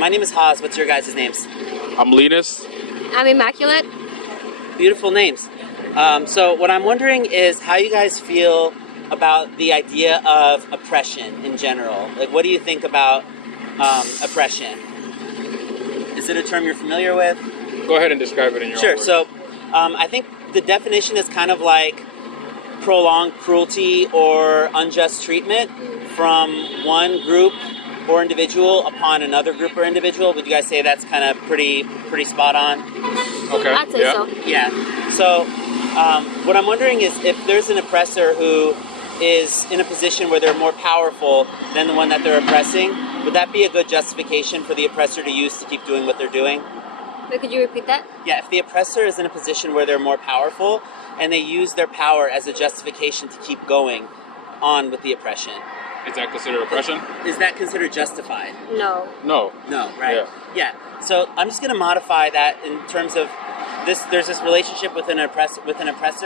My name is Haas. What's your guys' names? I'm Linus. I'm Immaculate. Beautiful names. So what I'm wondering is how you guys feel about the idea of oppression in general. Like, what do you think about oppression? Is it a term you're familiar with? Go ahead and describe it in your own words. Sure. So I think the definition is kind of like prolonged cruelty or unjust treatment from one group or individual upon another group or individual. Would you guys say that's kind of pretty spot on? Okay. I'd say so. Yeah. So what I'm wondering is if there's an oppressor who is in a position where they're more powerful than the one that they're oppressing, would that be a good justification for the oppressor to use to keep doing what they're doing? Wait, could you repeat that? Yeah, if the oppressor is in a position where they're more powerful and they use their power as a justification to keep going on with the oppression. Is that considered oppression? Is that considered justified? No. No. No, right? Yeah. So I'm just going to modify that in terms of this. There's this relationship with an oppressor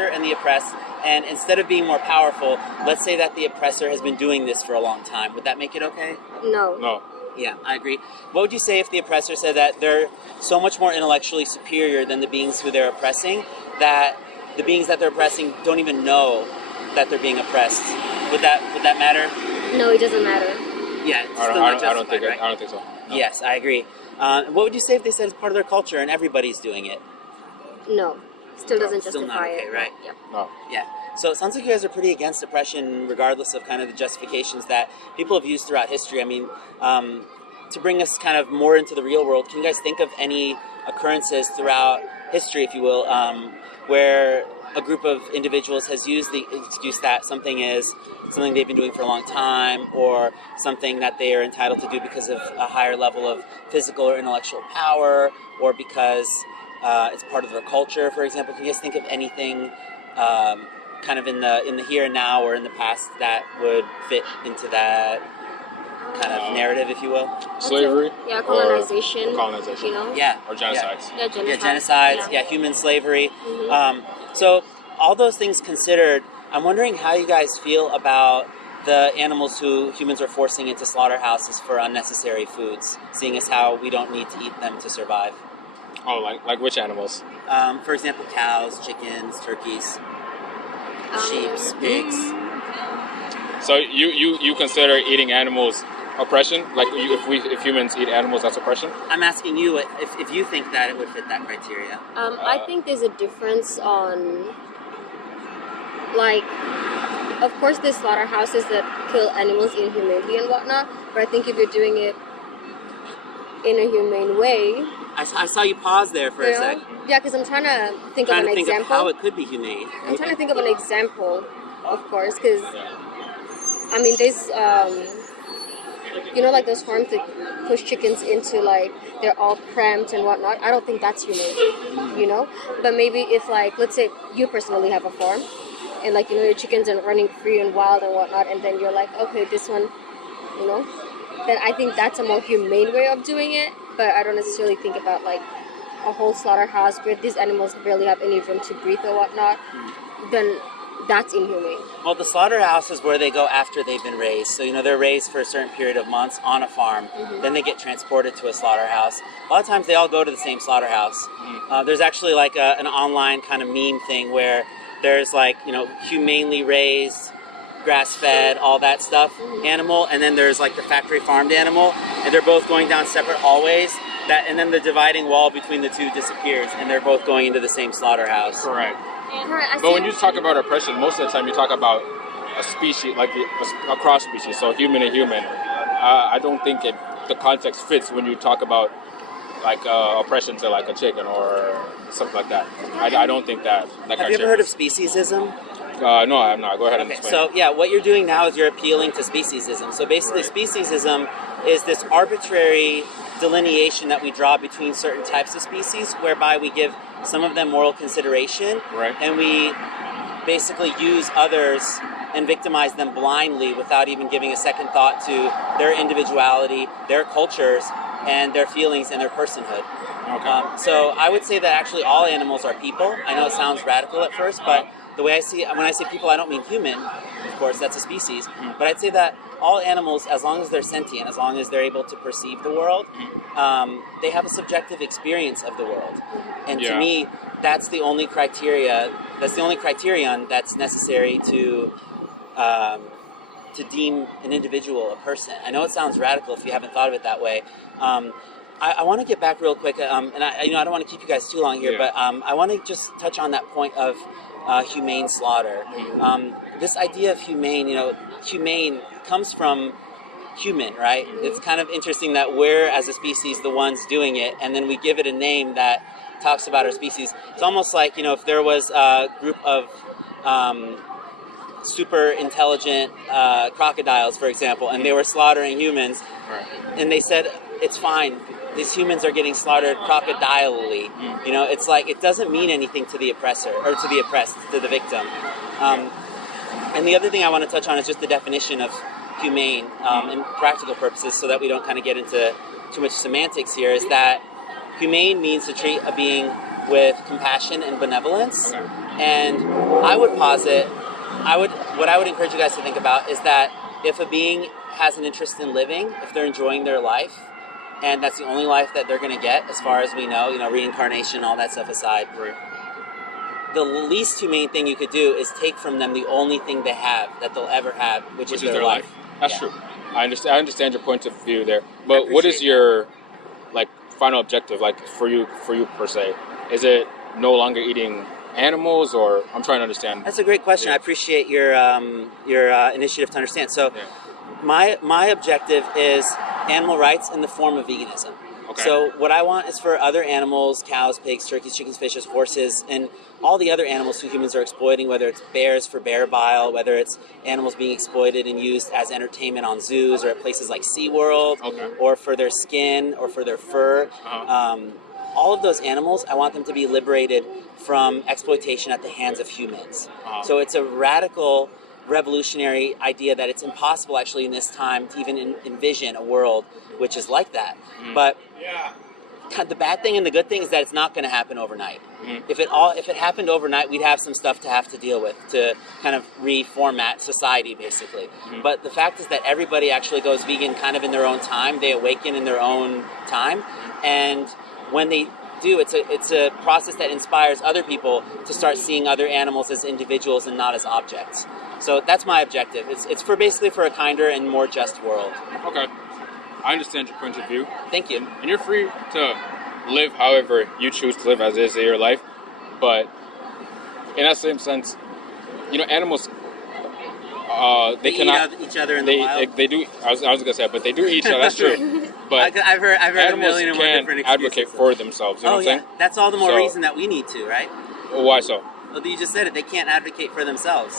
and the oppressed, and instead of being more powerful, let's say that the oppressor has been doing this for a long time. Would that make it okay? No. No. Yeah, I agree. What would you say if the oppressor said that they're so much more intellectually superior than the beings who they're oppressing, that the beings that they're oppressing don't even know that they're being oppressed? Would that matter? No, it doesn't matter. Yeah, it's I still not don't think. justified, right? I don't think so. No. Yes, I agree. What would you say if they said it's part of their culture and everybody's doing it? No. Still doesn't Still justify not okay, it. right? Yep. No. Yeah. So it sounds like you guys are pretty against oppression, regardless of kind of the justifications that people have used throughout history. I mean, to bring us kind of more into the real world, can you guys think of any occurrences throughout history, if you will, where a group of individuals has used the excuse that something is something they've been doing for a long time, or something that they are entitled to do because of a higher level of physical or intellectual power, or because it's part of their culture, for example? Can you guys think of anything kind of in the here and now or in the past that would fit into that kind of narrative, if you will? Slavery? Yeah, colonization. Or colonization. You know? Yeah. Or genocides. Yeah, genocide. Yeah, genocides, Yeah. human slavery. Mhm. So all those things considered, I'm wondering how you guys feel about the animals who humans are forcing into slaughterhouses for unnecessary foods, seeing as how we don't need to eat them to survive. Oh, like which animals? For example, cows, chickens, turkeys, sheep, pigs. So you consider eating animals oppression? Like if humans eat animals, that's oppression? I'm asking you if you think that it would fit that criteria. I think there's a difference on, like, of course there's slaughterhouses that kill animals inhumanely and whatnot, but I think if you're doing it in a humane way... I saw you pause there for a sec. Yeah, because I'm trying to think of an example. Of how it could be humane. I'm trying to think of an example, of course, because, I mean, there's, you know, like those farms that push chickens into, like, they're all cramped and whatnot. I don't think that's humane, you know? But maybe if, like, let's say you personally have a farm, and, like, you know, your chickens are running free and wild and whatnot, and then you're like, okay, this one, you know? Then I think that's a more humane way of doing it, but I don't necessarily think about, like, a whole slaughterhouse where these animals barely have any room to breathe or whatnot, then that's inhumane. Well, the slaughterhouse is where they go after they've been raised. So, you know, they're raised for a certain period of months on a farm. Mm-hmm. Then they get transported to a slaughterhouse. A lot of times they all go to the same slaughterhouse. There's actually like an online kind of meme thing where there's like, you know, humanely raised, grass-fed, all that stuff, animal, and then there's like the factory farmed animal, and they're both going down separate hallways. And then the dividing wall between the two disappears, and they're both going into the same slaughterhouse. Correct. Correct. But when you talk about oppression, most of the time you talk about a species, like a cross species, so human and human. I don't think the context fits when you talk about like oppression to like a chicken or something like that. I don't think that. Have you ever heard of speciesism? No, I'm not. Go ahead and explain. So yeah, what you're doing now is you're appealing to speciesism. So basically, speciesism is this arbitrary delineation that we draw between certain types of species, whereby we give some of them moral consideration, and we basically use others and victimize them blindly without even giving a second thought to their individuality, their cultures, and their feelings and their personhood. Okay. So I would say that actually all animals are people. I know it sounds radical at first, but the way I see, when I say people, I don't mean human. course, that's a species. But I'd say that all animals, as long as they're sentient, as long as they're able to perceive the world, they have a subjective experience of the world. And to me, that's the only criteria. That's the only criterion that's necessary to deem an individual a person. I know it sounds radical if you haven't thought of it that way. I want to get back real quick, and I don't want to keep you guys too long here, but I want to just touch on that point of humane slaughter. This idea of humane, humane comes from human, right? It's kind of interesting that we're, as a species, the ones doing it, and then we give it a name that talks about our species. It's almost like, if there was a group of super intelligent crocodiles, for example, and they were slaughtering humans, and they said, it's fine, these humans are getting slaughtered crocodilely. It's like, it doesn't mean anything to the oppressor, or to the oppressed, to the victim. And the other thing I want to touch on is just the definition of humane in practical purposes, so that we don't kind of get into too much semantics here, is that humane means to treat a being with compassion and benevolence. And I would posit, what I would encourage you guys to think about is that if a being has an interest in living, if they're enjoying their life, and that's the only life that they're going to get, as far as we know, reincarnation, all that stuff aside, the least humane thing you could do is take from them the only thing they have, that they'll ever have, which is their life. That's true. I understand your point of view there. But what is your final objective, for you per se? Is it no longer eating animals, or I'm trying to understand? That's a great question. I appreciate your initiative to understand. So my objective is animal rights in the form of veganism. So what I want is for other animals, cows, pigs, turkeys, chickens, fishes, horses, and all the other animals who humans are exploiting, whether it's bears for bear bile, whether it's animals being exploited and used as entertainment on zoos or at places like SeaWorld, or for their skin or for their fur. All of those animals, I want them to be liberated from exploitation at the hands of humans. So it's a radical, revolutionary idea that it's impossible actually in this time to even envision a world which is like that. But the bad thing and the good thing is that it's not going to happen overnight. If it happened overnight, we'd have some stuff to have to deal with to kind of reformat society, basically. But the fact is that everybody actually goes vegan kind of in their own time. They awaken in their own time, and when they do, it's a process that inspires other people to start seeing other animals as individuals and not as objects. So that's my objective. It's basically for a kinder and more just world. Okay. I understand your point of view. Thank you. And you're free to live however you choose to live as is in your life. But in that same sense, animals, they cannot eat each other in the wild. They do. I was going to say, but they do eat each other. That's true. But I've heard a animals million and one different excuses. advocate for themselves. You know what I'm saying? That's all the more reason that we need to, right? Why so? Well, you just said it. They can't advocate for themselves.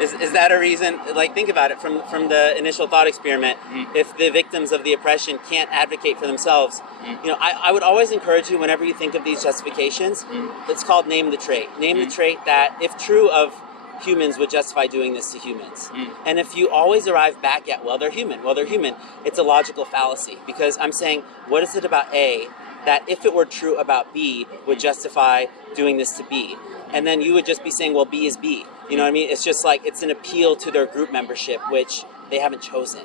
Is that a reason? Think about it from the initial thought experiment. If the victims of the oppression can't advocate for themselves, I would always encourage you, whenever you think of these justifications, it's called name the trait. Name the trait that, if true of humans, would justify doing this to humans. And if you always arrive back at, they're human, it's a logical fallacy, because I'm saying, what is it about A that, if it were true about B, would justify doing this to B? And then you would just be saying, B is B. You know what I mean? It's just like, it's an appeal to their group membership, which they haven't chosen.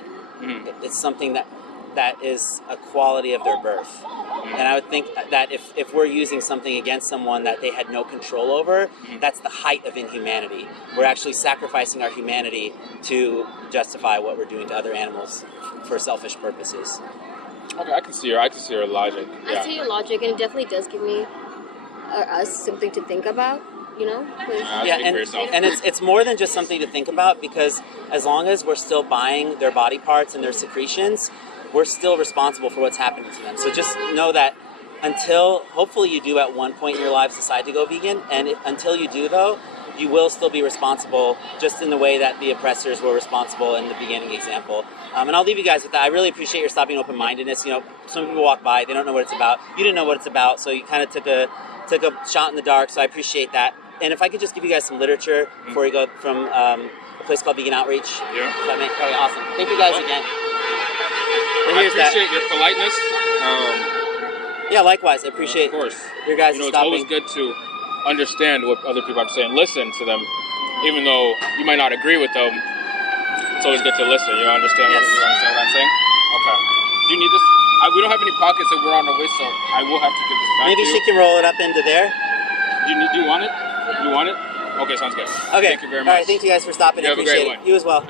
It's something that is a quality of their birth. And I would think that if we're using something against someone that they had no control over, that's the height of inhumanity. We're actually sacrificing our humanity to justify what we're doing to other animals for selfish purposes. Okay, I can see your logic. Yeah. I see your logic, and it definitely does give me us something to think about. And it's more than just something to think about, because as long as we're still buying their body parts and their secretions, we're still responsible for what's happening to them. So just know that until, hopefully you do at one point in your lives decide to go vegan, and until you do though, you will still be responsible, just in the way that the oppressors were responsible in the beginning example. And I'll leave you guys with that. I really appreciate your stopping open-mindedness. Some people walk by, they don't know what it's about. You didn't know what it's about, so you kind of took a shot in the dark, so I appreciate that. And if I could just give you guys some literature before we go, from a place called Vegan Outreach. Yeah. Okay, awesome. Thank you guys again. I appreciate your politeness. Yeah, likewise. I appreciate your guys it's stopping. always good to understand what other people are saying, listen to them, even though you might not agree with them, it's always good to listen. You understand? Yes. You understand what I'm saying? Okay. Do you need this? We don't have any pockets, and we're on our way, so I will have to give this back Maybe to you. she can roll it up into there. Do you want it? You want it? Okay, sounds good. Okay. Thank you very much. All right. Thank you guys for stopping. You I have a appreciate great it. one. You as well.